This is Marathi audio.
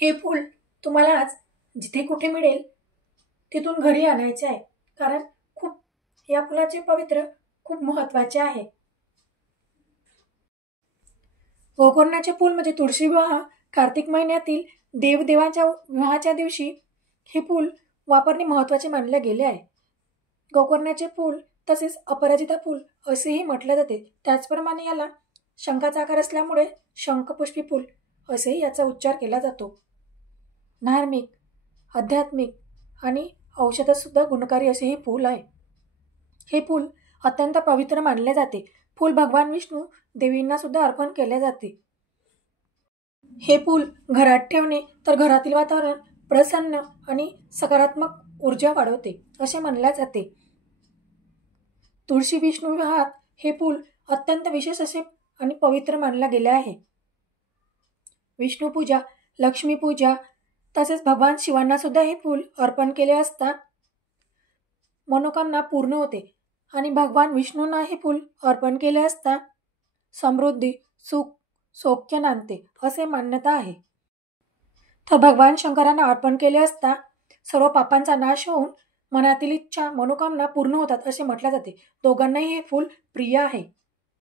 हे फूल तुम्हाला आज जिथे कुठे मिळेल तिथून घरी आणायचे आहे, कारण खूप या फुलाचे पवित्र खूप महत्त्वाचे आहे. गोकर्णाचे फूल म्हणजे तुळशी विवाह कार्तिक महिन्यातील देवदेवांच्या विवाहाच्या दिवशी हे फूल वापरणे महत्त्वाचे मानले गेले आहे. गोकर्णाचे फूल तसेच अपराजिता फूल असेही म्हटले जाते. त्याचप्रमाणे याला शंखाचा आकार असल्यामुळे शंखपुष्पी फूल असेही याचा उच्चार केला जातो. धार्मिक, आध्यात्मिक आणि औषधातसुद्धा गुणकारी असे हे फूल आहे. हे फूल अत्यंत पवित्र मानले जाते. फूल भगवान विष्णू देवींना सुद्धा अर्पण केले जाते. हे फूल घरात ठेवणे तर घरातील वातावरण प्रसन्न आणि सकारात्मक ऊर्जा वाढवते असे मानले जाते. तुळशी विष्णू विवाहात हे फूल अत्यंत विशेष असे आणि पवित्र मानले गेले आहे. विष्णू पूजा, लक्ष्मी पूजा तसेच भगवान शिवांना सुद्धा हे फूल अर्पण केले असता मनोकामना पूर्ण होते आणि भगवान विष्णूंना हे फूल अर्पण केले असता समृद्धी, सुख, सौख्य नांदते असे मान्यता आहे. तर भगवान शंकरांना अर्पण केले असता सर्व पापांचा नाश होऊन मनातील इच्छा, मनोकामना पूर्ण होतात असे म्हटले जाते. दोघांनाही हे फूल प्रिय आहे.